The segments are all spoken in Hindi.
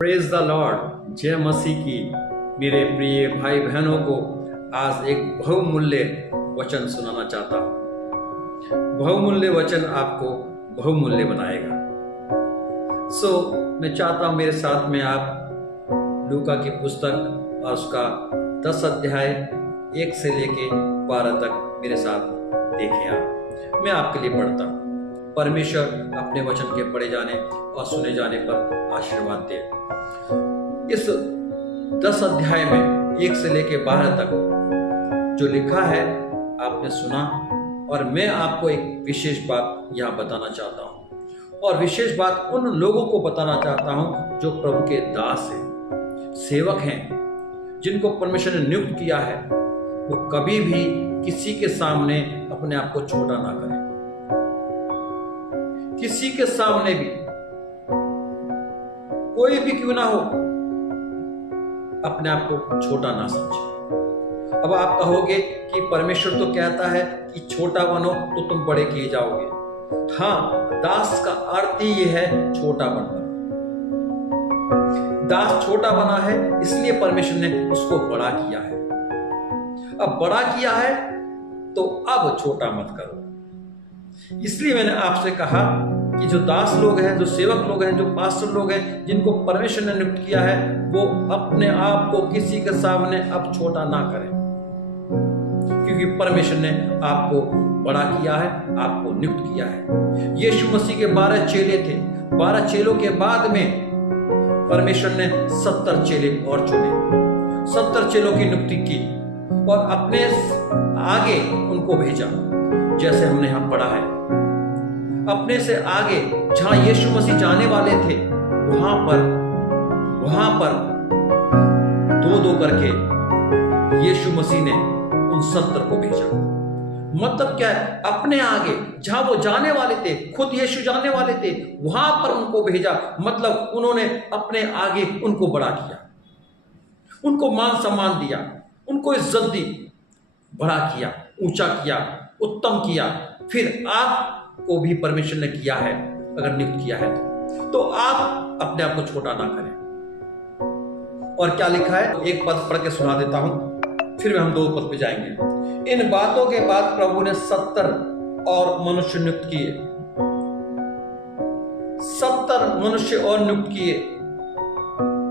Praise the Lord. जय मसीह की। मेरे प्रिय भाई बहनों को आज एक बहुमूल्य वचन सुनाना चाहता हूँ। बहुमूल्य वचन आपको बहुमूल्य बनाएगा। मैं चाहता हूँ मेरे साथ में आप लूका की पुस्तक और उसका 10 अध्याय 1 से लेके 12 तक मेरे साथ देखें। आप मैं आपके लिए पढ़ता हूँ। परमेश्वर अपने वचन के पढ़े जाने और सुने जाने पर आशीर्वाद दे। इस 10 अध्याय में 1 से लेके 12 तक जो लिखा है आपने सुना, और मैं आपको एक विशेष बात यहाँ बताना चाहता हूँ, और विशेष बात उन लोगों को बताना चाहता हूँ जो प्रभु के दास हैं, सेवक हैं, जिनको परमेश्वर ने नियुक्त किया है। वो कभी भी किसी के सामने अपने आप को छोटा ना करें, किसी के सामने भी, कोई भी क्यों ना हो, अपने आप को छोटा ना समझे। अब आप कहोगे कि परमेश्वर तो कहता है कि छोटा बनो तो तुम बड़े किए जाओगे। हाँ, दास का अर्थ ही यह है, छोटा बनना। दास छोटा बना है, इसलिए परमेश्वर ने उसको बड़ा किया है। अब बड़ा किया है तो अब छोटा मत करो। इसलिए मैंने आपसे कहा कि जो दास लोग हैं, जो सेवक लोग हैं, जो पास्टर लोग हैं, जिनको परमेश्वर ने नियुक्त किया है, वो अपने आप को किसी के सामने अब छोटा ना करें, क्योंकि परमेश्वर ने आपको बड़ा किया है, आपको नियुक्त किया है। यीशु मसीह के 12 चेले थे। 12 चेलों के बाद में परमेश्वर ने 70 चेले और चुने, 70 चेलों की नियुक्ति की और अपने आगे उनको भेजा। जैसे हमने यहां पढ़ा है, अपने से आगे जहां यीशु मसीह जाने वाले थे, वहां पर 2-2 करके यीशु मसीह ने उन 70 को भेजा। मतलब क्या है? अपने आगे जहां वो जाने वाले थे, खुद यीशु जाने वाले थे, वहां पर उनको भेजा। मतलब उन्होंने अपने आगे उनको बड़ा किया, उनको मान सम्मान दिया, उनको इज्जत दी, बड़ा किया, ऊंचा किया, उत्तम किया। फिर आपको भी परमेश्वर ने किया है, अगर नियुक्त किया है तो आप अपने आप को छोटा ना करें। और क्या लिखा है, एक पद पढ़ के सुना देता हूं, फिर हम 2 पद पे जाएंगे। इन बातों के बाद प्रभु ने 70 और मनुष्य नियुक्त किए। 70 मनुष्य और नियुक्त किए,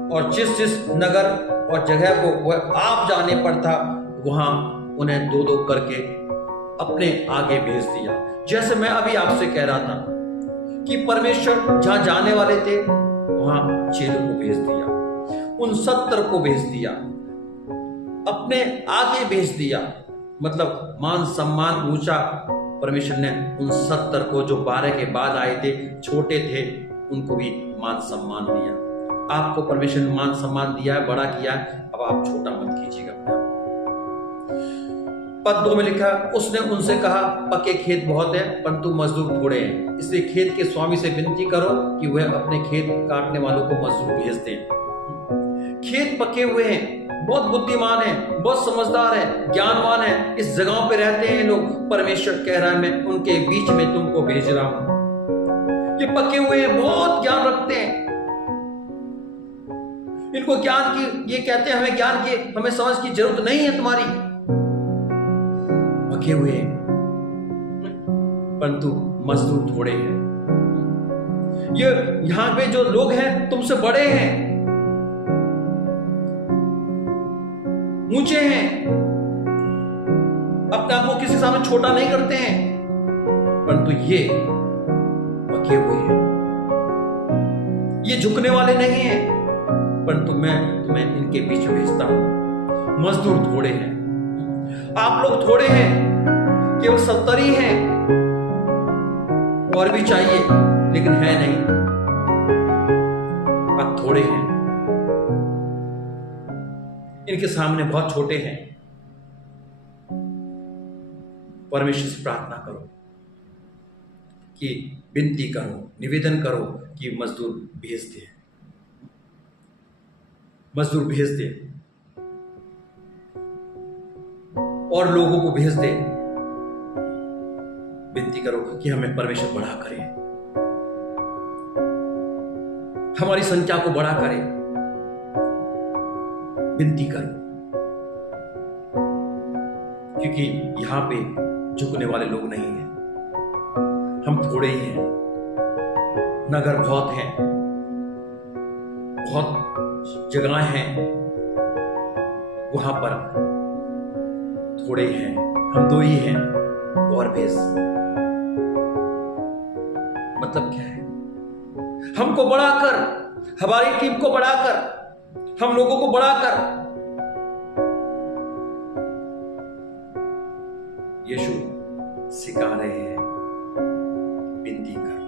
और जिस जिस नगर और जगह को वह आप जाने पर था, वहां उन्हें 2-2 करके अपने आगे भेज दिया। जैसे मैं अभी आपसे कह रहा था कि परमेश्वर जहां जाने वाले थे, वहां चेलों को भेज दिया, उन 70 को भेज दिया, अपने आगे भेज दिया। मतलब मान सम्मान ऊंचा परमेश्वर ने उन 70 को, जो 12 के बाद आए थे, छोटे थे, उनको भी मान सम्मान दिया। आपको परमेश्वर ने मान सम्मान दिया है, बड़ा किया है, अब आप छोटा मत कीजिएगा। पद 2 में लिखा, उसने उनसे कहा, पके खेत बहुत है परंतु मजदूर थोड़े हैं, इसलिए खेत के स्वामी से विनती करो कि वह अपने खेत काटने वालों को मजदूर भेज दें। खेत पके हुए हैं, बहुत बुद्धिमान है, बहुत समझदार है, ज्ञानवान है, इस जगह पे रहते हैं लोग। परमेश्वर कह रहा है, मैं उनके बीच में तुमको भेज रहा हूं। ये पके हुए हैं, बहुत ज्ञान रखते हैं, इनको ज्ञान की, ये कहते हैं हमें ज्ञान की, हमें समझ की जरूरत नहीं है तुम्हारी। पके हुए हैं परंतु मजदूर थोड़े हैं। ये यहां पे जो लोग हैं तुमसे बड़े हैं, ऊंचे हैं, अपने आप को किसी सामने छोटा नहीं करते हैं, परंतु ये पके हुए हैं, ये झुकने वाले नहीं हैं, परंतु मैं तुम्हें इनके बीच में भेजता हूं। मजदूर थोड़े हैं, आप लोग थोड़े हैं, केवल 70 ही हैं, और भी चाहिए लेकिन है नहीं, आप थोड़े हैं, इनके सामने बहुत छोटे हैं। परमेश्वर से प्रार्थना करो, कि विनती करो, निवेदन करो कि मजदूर भेज दे, मजदूर भेज दे, और लोगों को भेज दे। विनती करो कि हमें परमेश्वर बड़ा करे, हमारी संख्या को बड़ा करे, विनती करो, क्योंकि यहां पे झुकने वाले लोग नहीं हैं, हम थोड़े ही हैं। नगर बहुत हैं, बहुत जगहें हैं, वहां पर थोड़े हैं, हम 2 ही हैं। और बेस मतलब क्या है? हमको बढ़ाकर, हमारी टीम को बढ़ाकर, हम लोगों को बढ़ाकर यीशु सिखा रहे हैं, विनती करो।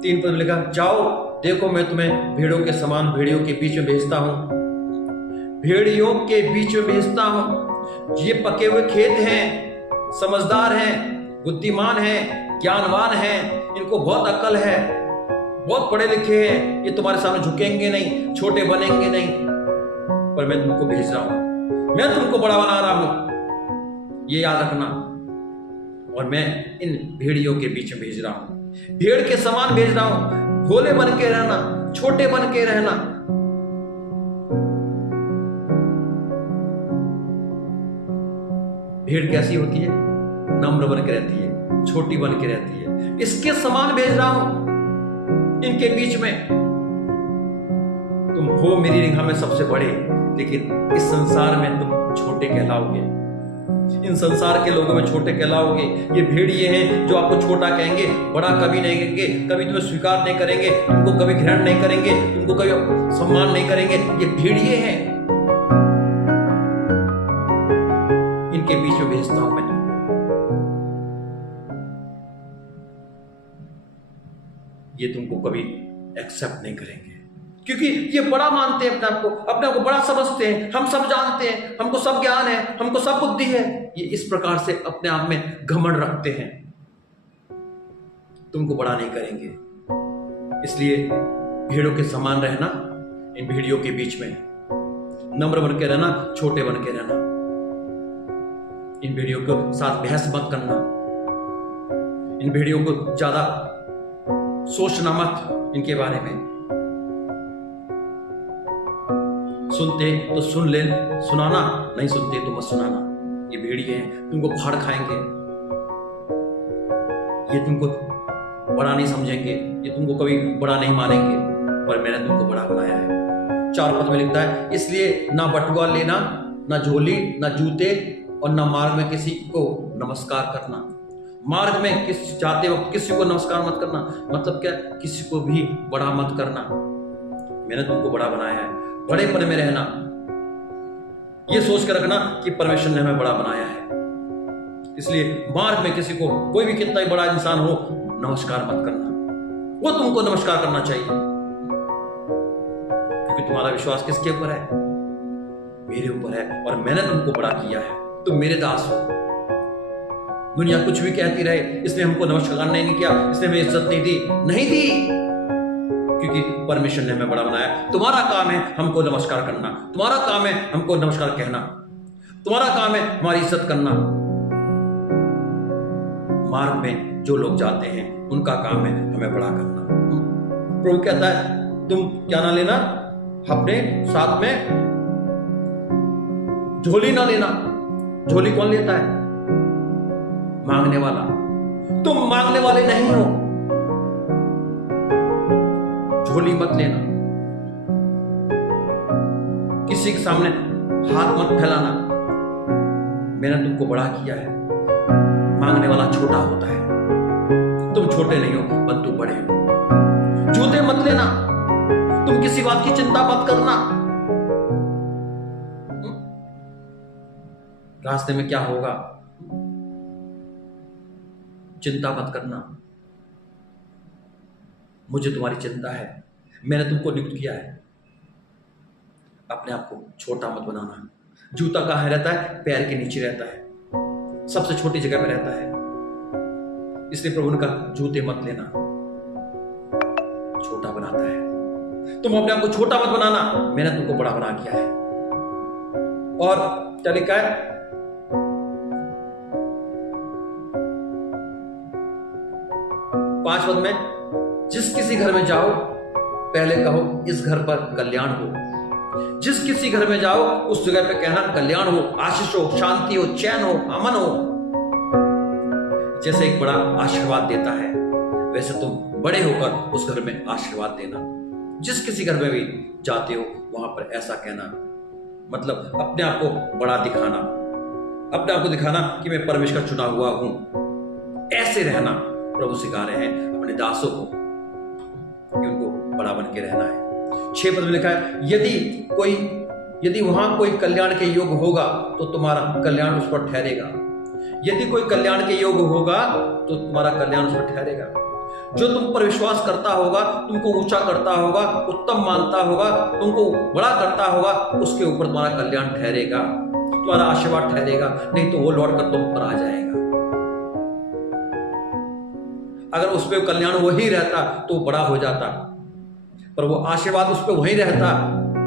3 पद में लिखा, जाओ देखो मैं तुम्हें भेड़ों के समान भेड़ियों के बीच में भेजता हूं, भेड़ियों के बीच में भेजता हूं। ये पके हुए खेत हैं, समझदार हैं, बुद्धिमान हैं, ज्ञानवान हैं, इनको बहुत अक्ल है, बहुत पढ़े लिखे हैं, ये तुम्हारे सामने झुकेंगे नहीं, छोटे बनेंगे नहीं, पर मैं तुमको भेज रहा हूं, मैं तुमको बड़ा बना रहा हूं, ये याद रखना। और मैं इन भेड़ियों के बीच में भेज रहा हूं, भेड़ के समान भेज रहा हूं। भोले बन के रहना, छोटे बन के रहना। भेड़ कैसी होती है? नम्र बन के रहती है, छोटी बन के रहती है। इसके समान भेज रहा हूं इनके बीच में। तुम हो मेरी निगाह में सबसे बड़े, लेकिन इस संसार में तुम छोटे कहलाओगे, इन संसार के लोगों में छोटे कहलाओगे। ये भेड़िए हैं जो आपको छोटा कहेंगे, बड़ा कभी नहीं कहेंगे, कभी तुम्हें स्वीकार नहीं करेंगे, तुमको कभी ग्रहण नहीं करेंगे, तुमको कभी सम्मान नहीं करेंगे। ये भेड़िए हैं, इनके बीच में भेजता हूं मैं तुमको। ये तुमको कभी एक्सेप्ट नहीं करेंगे, क्योंकि ये बड़ा मानते हैं अपने आप को बड़ा समझते हैं। हम सब जानते हैं, हमको सब ज्ञान है, हमको सब बुद्धि है। ये इस प्रकार से अपने आप में घमंड रखते हैं, तुमको बड़ा नहीं करेंगे। इसलिए भेड़ों के समान रहना, इन भेड़ियों के बीच में नम्र बन के रहना, छोटे बन के रहना। इन भेड़ियों के साथ बहस मत करना, इन भेड़ियों को ज्यादा सोचना मत इनके बारे में। सुनते तो सुन ले, सुनाना, नहीं सुनते तो मत सुनाना। ये भेड़िए हैं, तुमको फाड़ खाएंगे, ये तुमको बड़ा नहीं समझेंगे, ये तुमको कभी बड़ा नहीं मानेंगे, पर मैंने तुमको बड़ा बनाया है। 4 पद में लिखता है, इसलिए ना बटुआ लेना, ना झोली, ना जूते, और ना मार्ग में किसी को नमस्कार करना। मार्ग में जाते वक्त किसी को नमस्कार मत करना, मतलब क्या? किसी को भी बड़ा मत करना। मैंने तुमको बड़ा बनाया है, बड़ेपन में रहना। ये सोच कर रखना कि परमेश्वर ने हमें बड़ा बनाया है। इसलिए मार्ग में किसी को, कोई भी कितना ही बड़ा इंसान हो, नमस्कार मत करना। वो तुमको नमस्कार करना चाहिए, क्योंकि तुम्हारा विश्वास किसके ऊपर है? मेरे ऊपर है, और मैंने तुमको बड़ा किया है। तुम मेरे दास हो। दुनिया कुछ भी कहती रहे, इसने हमको नमस्कार नहीं किया, इसने हमें इज्जत नहीं दी, नहीं दी, क्योंकि परमेश्वर ने हमें बड़ा बनाया। तुम्हारा काम है हमको नमस्कार करना, तुम्हारा काम है हमको नमस्कार कहना, तुम्हारा काम है हमारी इज्जत करना। मार्ग में जो लोग जाते हैं, उनका काम है हमें बड़ा करना। प्रभु कहता है, तुम क्या ना लेना, अपने साथ में झोली ना लेना। झोली कौन लेता है? मांगने वाला। तुम मांगने वाले नहीं हो, झोली मत लेना। किसी के सामने हाथ मत फैलाना। मैंने तुमको बड़ा किया है। मांगने वाला छोटा होता है, तुम छोटे नहीं हो, परंतु बड़े हो। जूते मत लेना, तुम किसी बात की चिंता मत करना। रास्ते में क्या होगा, चिंता मत करना। मुझे तुम्हारी चिंता है, मैंने तुमको नियुक्त किया है। अपने आप को छोटा मत बनाना। जूता कहाँ रहता है? पैर के नीचे रहता है, सबसे छोटी जगह पे रहता है। इसलिए प्रभु ने कहा, जूते मत लेना, छोटा बनाता है। तुम अपने आप को छोटा मत बनाना, मैंने तुमको बड़ा बना किया है। और क्या लिखा है? 5 पद में, जिस किसी घर में जाओ पहले कहो इस घर पर कल्याण हो। जिस किसी घर में जाओ उस जगह पे कहना कल्याण हो, आशीष हो, शांति हो, चैन हो, अमन हो। जैसे एक बड़ा आशीर्वाद देता है वैसे तुम बड़े होकर उस घर में आशीर्वाद देना। जिस किसी घर में भी जाते हो वहां पर ऐसा कहना, मतलब अपने आप को बड़ा दिखाना, अपने आप को दिखाना कि मैं परमेश्वर का चुना हुआ हूं। ऐसे रहना प्रभु सिखा रहे हैं अपने दासों को कि उनको बड़ा बन के रहना है। 6 पद में लिखा है यदि वहां कोई कल्याण के योग होगा तो तुम्हारा कल्याण उस पर ठहरेगा। यदि कोई कल्याण के योग होगा तो तुम्हारा कल्याण उस पर ठहरेगा। जो तुम पर विश्वास करता होगा, तुमको ऊंचा करता होगा, उत्तम मानता होगा, तुमको बड़ा करता होगा, उसके ऊपर तुम्हारा कल्याण ठहरेगा, तुम्हारा आशीर्वाद ठहरेगा। नहीं तो वो लौट कर तुम पर आ जाएगा। अगर उस पर कल्याण वही रहता तो बड़ा हो जाता, पर वो आशीर्वाद उस पर वही रहता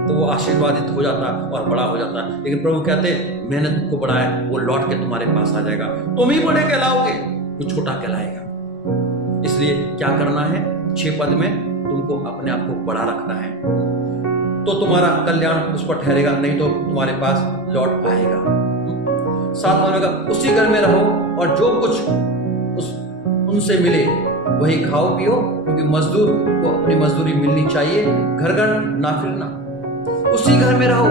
तो वो आशीर्वादित हो जाता और बड़ा हो जाता। लेकिन प्रभु कहते मैंने तुमको बढ़ाया, वो लौट के तुम्हारे पास आ जाएगा। तुम ही बड़े कहलाओगे, वो छोटा कहलाएगा। इसलिए क्या करना है? 6 पद में तुमको अपने आप को बड़ा रखना है तो तुम्हारा कल्याण उस पर ठहरेगा, नहीं तो तुम्हारे पास लौट आएगा। 7 पद में उसी घर में रहो और जो कुछ उनसे मिले वही खाओ पियो, क्योंकि मजदूर को अपनी मजदूरी मिलनी चाहिए। घर घर ना फिरना। उसी घर में रहो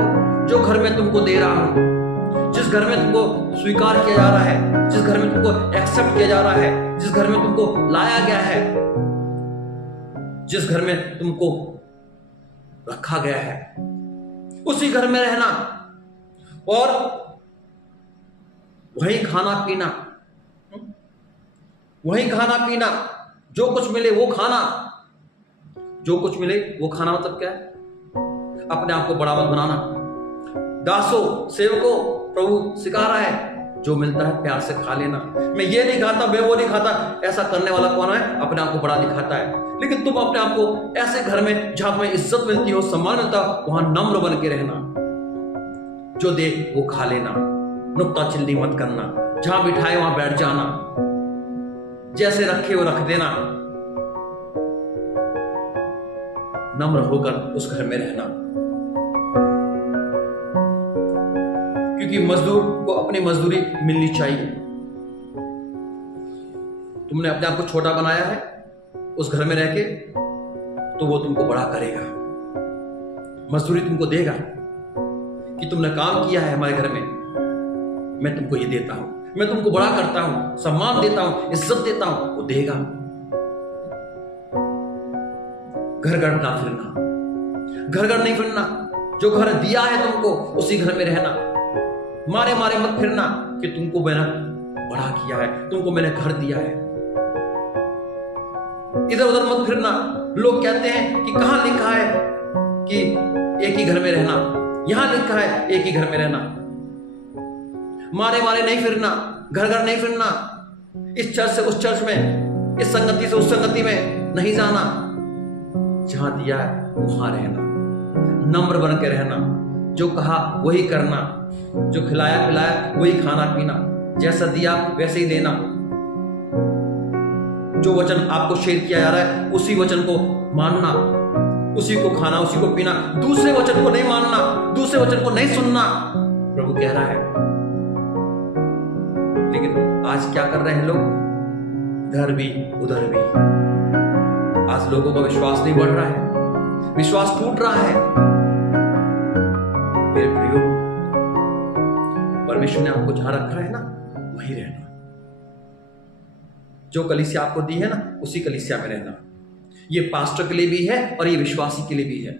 जो घर में तुमको दे रहा हूं, जिस घर में तुमको स्वीकार किया जा रहा है, जिस घर में तुमको एक्सेप्ट किया जा रहा है, जिस घर में तुमको लाया गया है, जिस घर में तुमको रखा गया है, उसी घर में रहना और वही खाना पीना, वही खाना पीना, जो कुछ मिले वो खाना। जो कुछ मिले वो खाना मतलब क्या है? अपने आप को बड़ा मत बनाना। दासों, सेवकों, प्रभु सिखा रहा है जो मिलता है प्यार से खा लेना। मैं ये नहीं खाता, मैं वो नहीं खाता, ऐसा करने वाला कौन है? अपने आप को बड़ा दिखाता है। लेकिन तुम अपने आप को ऐसे घर में जहां तुम्हें इज्जत मिलती हो, सम्मान मिलता हो, वहां नम्र बन के रहना। जो दे वो खा लेना, नुक्ताचीनी मत करना, जहां बिठाए वहां बैठ जाना, जैसे रखे वो रख देना। नम्र होकर उस घर में रहना, क्योंकि मजदूर को अपनी मजदूरी मिलनी चाहिए। तुमने अपने आप को छोटा बनाया है उस घर में रह के, तो वो तुमको बड़ा करेगा, मजदूरी तुमको देगा कि तुमने काम किया है हमारे घर में, मैं तुमको ये देता हूं, मैं तुमको बड़ा करता हूं, सम्मान देता हूं, इज्जत देता हूं, वो देगा। घर घर ना फिरना, घर घर नहीं फिरना। जो घर दिया है तुमको उसी घर में रहना। मारे मारे मत फिरना कि तुमको मैंने बड़ा किया है, तुमको मैंने घर दिया है। इधर उधर मत फिरना। लोग कहते हैं कि कहां लिखा है कि एक ही घर में रहना, यहां लिखा है एक ही घर में रहना। मारे मारे नहीं फिरना, घर घर नहीं फिरना, इस चर्च से उस चर्च में, इस संगति से उस संगति में नहीं जाना। जहां दिया है वहां रहना, नम्र बन के रहना, जो कहा वही करना, जो खिलाया पिलाया वही खाना पीना, जैसा दिया वैसे ही देना। जो वचन आपको शेयर किया जा रहा है उसी वचन को मानना, उसी को खाना, उसी को पीना। दूसरे वचन को नहीं मानना, दूसरे वचन को नहीं सुनना, प्रभु कह रहा है। लेकिन आज क्या कर रहे हैं लोग? इधर भी उधर भी। आज लोगों का विश्वास नहीं बढ़ रहा है, विश्वास टूट रहा है। मेरे प्रियो, परमेश्वर ने आपको जहां रखा है ना वहीं रहना। जो कलीसिया आपको दी है ना उसी कलीसिया में रहना। ये पास्टर के लिए भी है और ये विश्वासी के लिए भी है।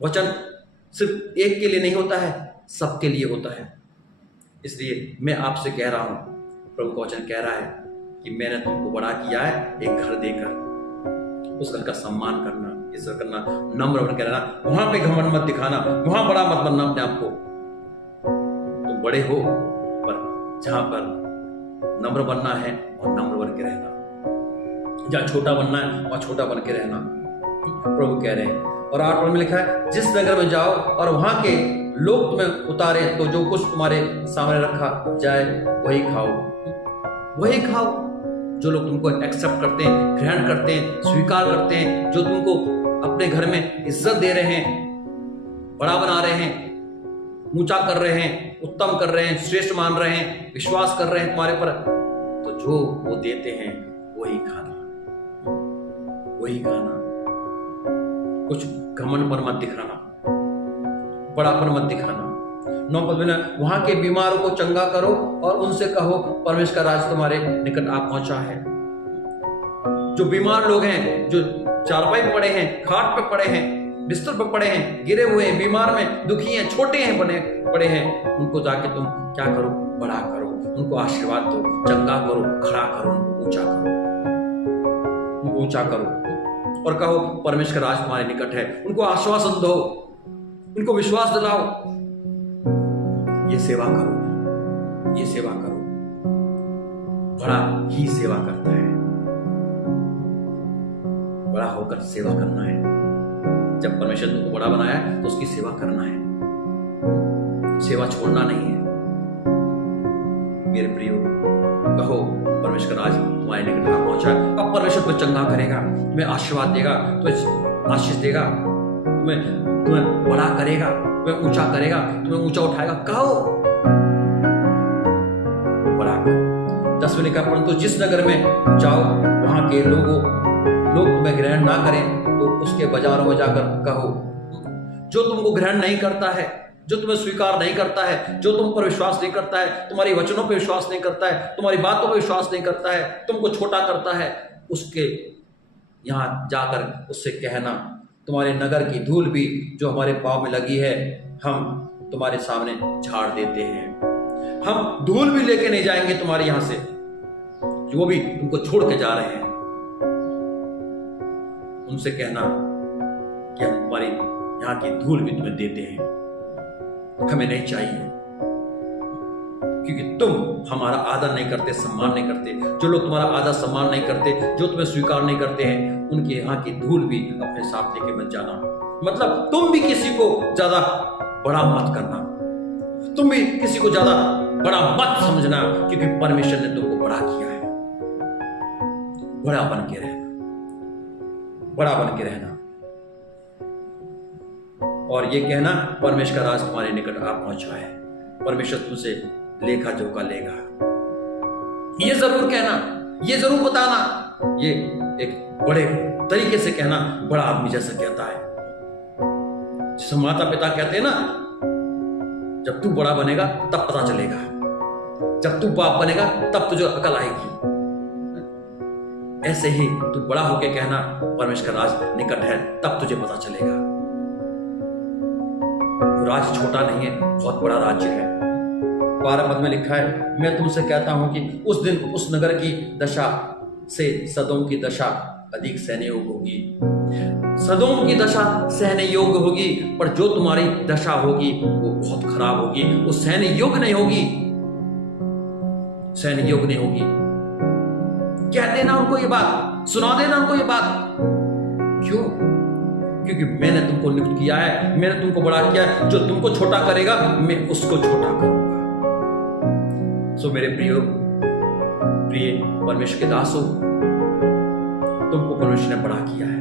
वचन सिर्फ एक के लिए नहीं होता है, सबके लिए होता है। इसलिए मैं आपसे कह रहा हूं, प्रभु का वचन कह रहा है कि मैंने तुमको बड़ा किया है एक घर देकर। उस घर का सम्मान करना, इज्जत करना, नम्र बनकर रहना। वहां पे घमंड मत दिखाना, वहां बड़ा मत बनना अपने आप को। तुम बड़े हो, पर जहां पर नम्र बनना है और नम्र बन के रहना। जहां छोटा बनना है वहां छोटा बन के रहना, प्रभु कह रहे हैं। और 8 पद में लिखा है, जिस नगर में जाओ और वहां के लोग तुम्हें उतारे तो जो कुछ तुम्हारे सामने रखा जाए वही खाओ, वही खाओ। जो लोग तुमको एक्सेप्ट करते हैं, ग्रहण करते हैं, स्वीकार करते हैं, जो तुमको अपने घर में इज्जत दे रहे हैं, बड़ा बना रहे हैं, ऊंचा कर रहे हैं, उत्तम कर रहे हैं, श्रेष्ठ मान रहे हैं, विश्वास कर रहे हैं तुम्हारे पर, तो जो वो देते हैं वही खाना, वही खाना। कुछ घमंड पर मत दिखाना, बड़ापन मत दिखाना। 9 पद में वहां के बीमारों को चंगा करो और उनसे कहो परमेश्वर का राज तुम्हारे निकट आ पहुंचा है। जो बीमार लोग हैं, जो चारपाई पे पड़े हैं, खाट पे पड़े हैं, बिस्तर पे पड़े हैं, गिरे हुए हैं, बीमार में दुखी हैं, छोटे हैं, बने पड़े हैं, उनको जाके तुम क्या करो? बड़ा करो, उनको आशीर्वाद दो, चंगा करो, खड़ा करो, उनको ऊंचा करो, उनको ऊंचा करो और कहो परमेश्वर का राज तुम्हारे निकट है। उनको आश्वासन दो, उनको विश्वास दिलाओ, ये सेवा करो, ये सेवा करो। बड़ा ही सेवा करता है, बड़ा होकर सेवा करना है। जब परमेश्वर ने तुमको बड़ा बनाया है तो उसकी सेवा करना है, सेवा छोड़ना नहीं है। मेरे प्रियो, कहो परमेश्वर का राज तुम्हारे निकट आ पहुंचा है। अब परमेश्वर तुम्हें चंगा करेगा, तुम्हें आशीर्वाद देगा, तुम्हें आशीष देगा, तुम्हें बड़ा करेगा, तुम्हें ऊंचा करेगा, तुम्हें ऊंचा उठाएगा। कहो बड़ा करो। 10 में लिखा, परंतु जिस नगर में जाओ वहां के लोग तुम्हें ग्रहण ना करें तो उसके बाजारों में जाकर कहो, जो तुमको ग्रहण नहीं करता है, जो तुम्हें स्वीकार नहीं करता है, जो तुम पर विश्वास नहीं करता है, तुम्हारी वचनों पर विश्वास नहीं करता है, तुम्हारी बातों पर विश्वास नहीं करता है, तुमको छोटा करता है, उसके यहाँ जाकर उससे कहना, तुम्हारे नगर की धूल भी जो हमारे पाँव में लगी है हम तुम्हारे सामने झाड़ देते हैं। हम धूल भी लेके नहीं जाएंगे तुम्हारे यहाँ से, जो भी तुमको छोड़ के जा रहे हैं। उनसे कहना कि हम तुम्हारी यहाँ की धूल भी तुम्हें देते हैं, हमें नहीं चाहिए, क्योंकि तुम हमारा आदर नहीं करते, सम्मान नहीं करते। जो लोग तुम्हारा आदर सम्मान नहीं करते, जो तुम्हें स्वीकार नहीं करते हैं, उनके यहाँ की धूल भी अपने साथ लेके मत जाना। मतलब तुम भी किसी को ज्यादा बड़ा मत करना, तुम भी किसी को ज्यादा बड़ा मत समझना, क्योंकि परमेश्वर ने तुमको बड़ा किया है। बड़ा बन के रहना, बड़ा बन के रहना और ये कहना परमेश्वर का राज तुम्हारे निकट आ पहुंचा है। परमेश्वर तुमसे लेखा जोखा लेगा। ये जरूर कहना, ये जरूर बताना, ये एक बड़े तरीके से कहना, बड़ा आदमी जैसा कहता है। जैसे माता पिता कहते हैं ना, जब तू बड़ा बनेगा तब पता चलेगा, जब तू बाप बनेगा तब तुझे अकल आएगी। ऐसे ही तू बड़ा होके कहना परमेश्वर का राज निकट है, तब तुझे पता चलेगा। राज छोटा नहीं है, बहुत बड़ा राज्य है। 12 पद में लिखा है, मैं तुमसे कहता हूं कि उस दिन उस नगर की दशा से सदोम की दशा अधिक सहने योग्य होगी। सदोम की दशा सहने योग्य होगी, पर जो तुम्हारी दशा होगी वो बहुत खराब होगी, वो सहने योग्य नहीं होगी, सहने योग्य नहीं होगी। कह देना उनको ये बात, सुना देना उनको ये बात। क्यों? क्योंकि मैंने तुमको नियुक्त किया है, मैंने तुमको बड़ा किया है। जो तुमको छोटा करेगा मैं उसको छोटा करूंगा। सो मेरे प्रिय परमेश्वर के दासों, तुमको परमेश्वर ने बड़ा किया है,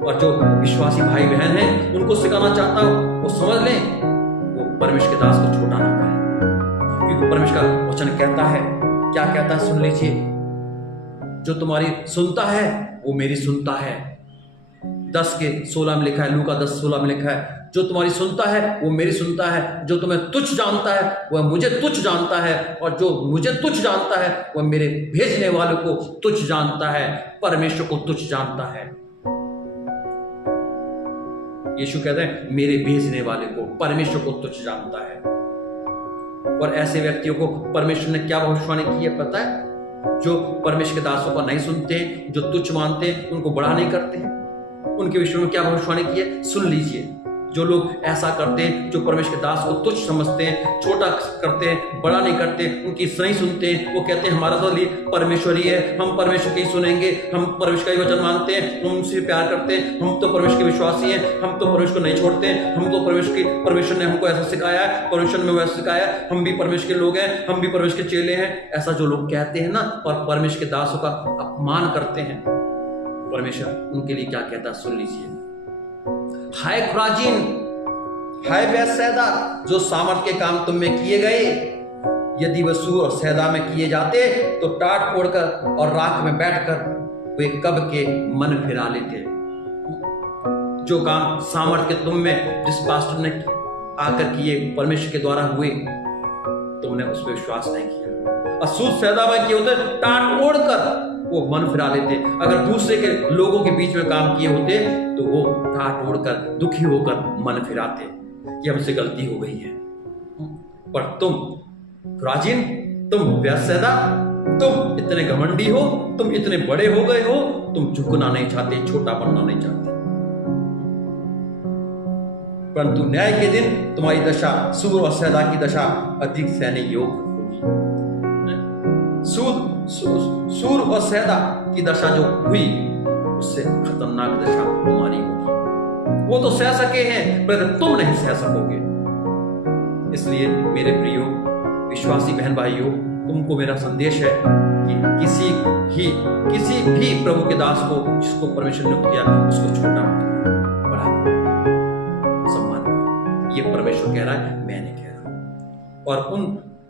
और जो विश्वासी भाई बहन हैं उनको सिखाना चाहता हूं, वो समझ लें, वो परमेश्वर के दास को छोटा ना करें, क्योंकि परमेश्वर का वचन कहता है, क्या कहता है सुन लीजिए, जो तुम्हारी सुनता है वो मेरी सुनता है। 10:16 में लिखा है, लूका 10:16 में लिखा है, जो तुम्हारी सुनता है वो मेरी सुनता है, जो तुम्हें तुच्छ जानता है वह मुझे तुच्छ जानता है, और जो मुझे तुच्छ जानता है वह मेरे भेजने वालों को तुच्छ जानता है, परमेश्वर को तुच्छ जानता है। यीशु कहते हैं मेरे भेजने वाले को, परमेश्वर को तुच्छ जानता है। और ऐसे व्यक्तियों को परमेश्वर ने क्या भविष्यवाणी की है पता है? जो परमेश्वर के दासों को नहीं सुनते, जो तुच्छ मानते हैं, उनको बड़ा नहीं करते हैं, उनके विषय में क्या भविष्यवाणी की है सुन लीजिए। जो लोग ऐसा करते हैं, जो परमेश्वर के दास को तुच्छ समझते हैं, छोटा करते हैं, बड़ा नहीं करते, उनकी नहीं सुनते हैं, वो कहते हैं हमारा तो परमेश्वर ही है, हम परमेश्वर की ही सुनेंगे, हम परमेश्वर का ही वचन मानते हैं, हम उनसे प्यार करते हैं, हम तो परमेश्वर के विश्वासी हैं, हम तो परमेश्वर को नहीं छोड़ते हैं, हम तो परमेश्वर ने हमको ऐसा सिखाया है, परमेश्वर ने वैसा सिखाया है, हम भी परमेश्वर के लोग हैं, हम भी परमेश्वर के चेले हैं। ऐसा जो लोग कहते हैं ना और परमेश्वर के दासों का अपमान करते हैं, परमेश्वर उनके लिए क्या कहता है सुन लीजिए। हाय खुराजीन, हाय बैतसैदा, जो सामर्थ के काम तुम में किए गए, यदि वह सूर और सैदा में किए जाते तो टाट ओढ़कर और राख में बैठकर वे कब के मन फिरा लेते। जो काम सामर्थ के तुम में जिस पास्टर ने आकर किए, परमेश्वर के द्वारा हुए, तुमने उस पर विश्वास नहीं किया। और सूर सैदा में किए होते टाट ओढ़कर वो मन फिरा लेते। अगर दूसरे के लोगों के बीच में काम किए होते तो वो टाट ओढ़कर दुखी होकर मन फिराते कि हमसे गलती हो गई है। पर तुम खुराजीन, तुम बैतसैदा, तुम इतने घमंडी हो, तुम इतने बड़े हो गए हो, तुम झुकना नहीं चाहते, छोटा बनना नहीं चाहते, परंतु न्याय के दिन तुम्हारी दशा सूर और सैदा की दशा अधिक सहने योग्य होगी। सूर और सैदा की दशा जो हुई, उससे खतरनाक दशा तुम्हारी होगी। वो तो सह सके हैं पर तुम नहीं सह सकोगे। इसलिए मेरे प्रियो विश्वासी बहन भाइयों, तुमको मेरा संदेश है कि किसी भी प्रभु के दास को जिसको परमेश्वर ने नियुक्त किया, उसको छोटा मत करो, बड़ा सम्मान करो। ये परमेश्वर कह रहा है, मैं नहीं कह रहा। और उन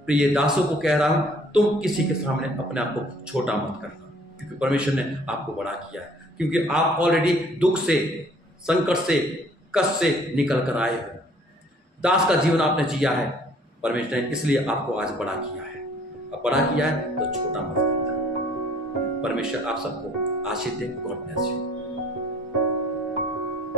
प्रिय दासों को कह रहा हूं, तुम किसी के सामने अपने आप को छोटा मत करना, क्योंकि परमेश्वर ने आपको बड़ा किया है, क्योंकि आप ऑलरेडी दुख से, संकट से, कष्ट से निकल कर आए हो। दास का जीवन आपने जिया है, परमेश्वर ने इसलिए आपको आज बड़ा किया है। अब बड़ा किया है तो छोटा मत करना। परमेश्वर आप सबको आशीष दे। God bless you.